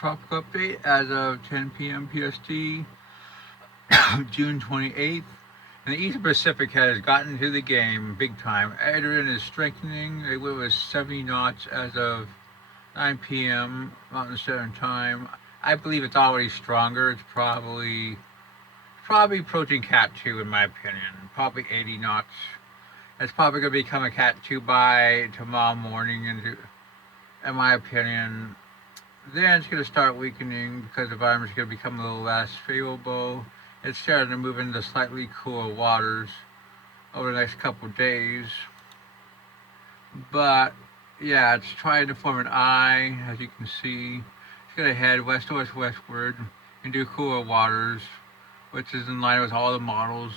tropical update as of 10 p.m. PST, June 28th. And the Eastern Pacific has gotten to the game big time. Adrian is strengthening. It was 70 knots as of 9 p.m. Mountain Standard Time. I believe it's already stronger. It's probably approaching Cat 2 in my opinion. Probably 80 knots. It's probably going to become a Cat 2 by tomorrow morning, in my opinion. Then it's going to start weakening because the environment is going to become a little less favorable. It's starting to move into slightly cooler waters over the next couple of days. But yeah, it's trying to form an eye, as you can see. It's going to head westward into cooler waters, which is in line with all the models.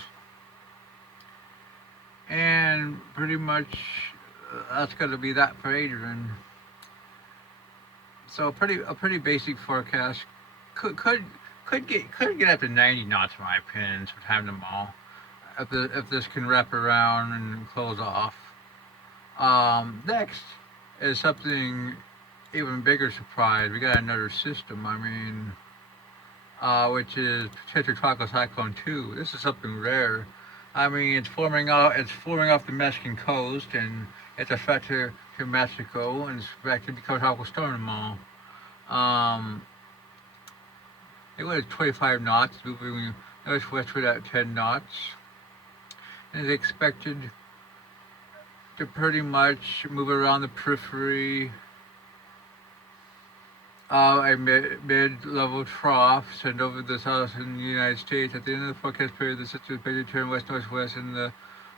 And pretty much that's going to be that for Adrian. So a pretty basic forecast. Could get up to 90 knots in my opinion sometime tomorrow, if this can wrap around and close off. Next is something even bigger surprise. We got another system. I mean, which is potential tropical cyclone 2. This is something rare. I mean, it's forming off the Mexican coast, and it's a threat to Mexico, and it's expected to become a tropical storm tomorrow. It was 25 knots, moving northwestward at 10 knots, and is expected to pretty much move around the periphery of a mid-level trough sent over the southern United States. At the end of the forecast period, the system is expected to turn west-northwest in the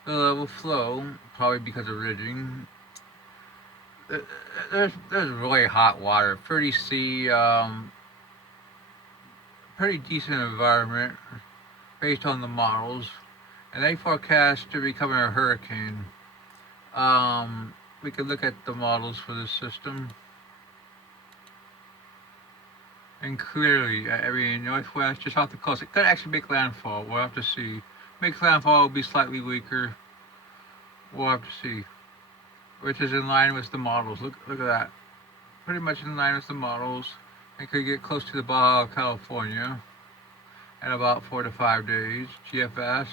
level flow, probably because of ridging. There's really hot water, pretty decent environment based on the models, and they forecast to become a hurricane. We can look at the models for this system, and clearly, I mean, northwest, just off the coast, it could actually make landfall. We'll have to see. Make landfall will be slightly weaker. We'll have to see. Which is in line with the models. Look at that. Pretty much in line with the models. It could get close to the Baja California in about 4 to 5 days. GFS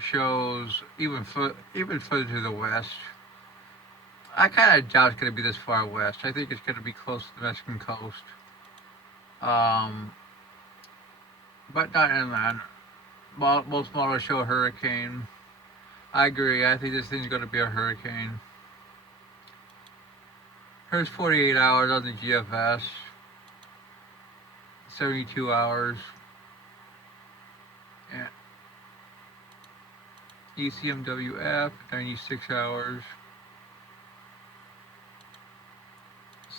shows even further to the west. I kind of doubt it's going to be this far west. I think it's going to be close to the Mexican coast. But not inland. Most models show a hurricane. I agree. I think this thing's going to be a hurricane. Here's 48 hours on the GFS. 72 hours. Yeah. ECMWF, 96 hours.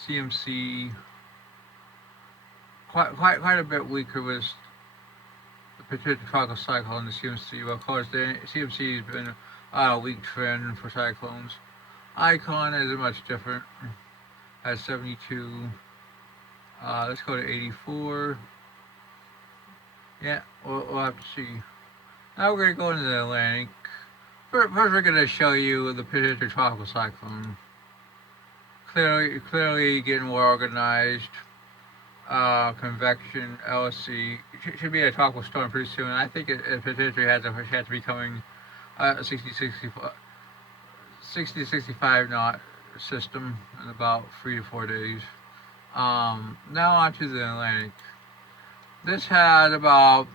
CMC, quite a bit weaker with the potential tropical cyclone in the CMC. Well, of course, the CMC has been on a weak trend for cyclones. Icon is much different at 72. Let's go to 84. Yeah, we'll have to see. Now we're going to go into the Atlantic. First, we're going to show you the potential tropical cyclone. Clearly getting more organized. Convection, LSC. It should be a tropical storm pretty soon. I think it potentially has a chance of becoming a 60 to 65 knot system in about 3 to 4 days. Now onto the Atlantic. This had about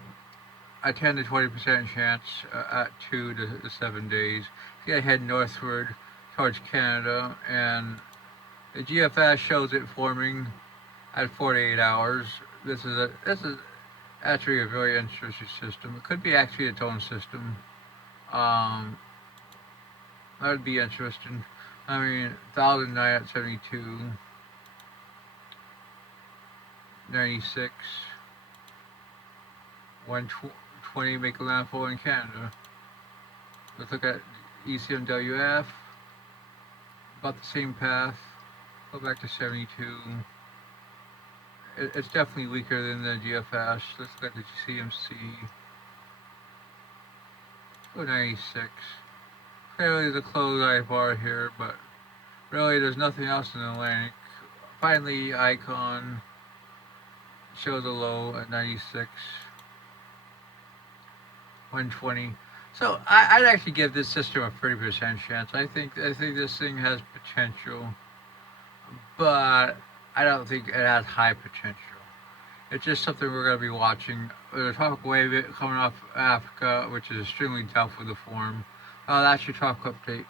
a 10 to 20% chance at 2 to 7 days. It's going to head northward towards Canada, and the GFS shows it forming at 48 hours. This is actually a very interesting system. It could be actually its own system. That would be interesting. I mean, 1,009 at 72, 96, 120 make a landfall in Canada. Let's look at ECMWF, about the same path. Go back to 72. It's definitely weaker than the GFS. Let's look at the CMC. Go 96. Clearly the closed eye bar here, but really there's nothing else in the Atlantic. Finally, Icon. shows a low at 96, 120. So I'd actually give this system a 30% chance. I think this thing has potential, but I don't think it has high potential. It's just something we're going to be watching. There's a tropical wave coming off Africa, which is extremely doubtful to form. That's your tropical update.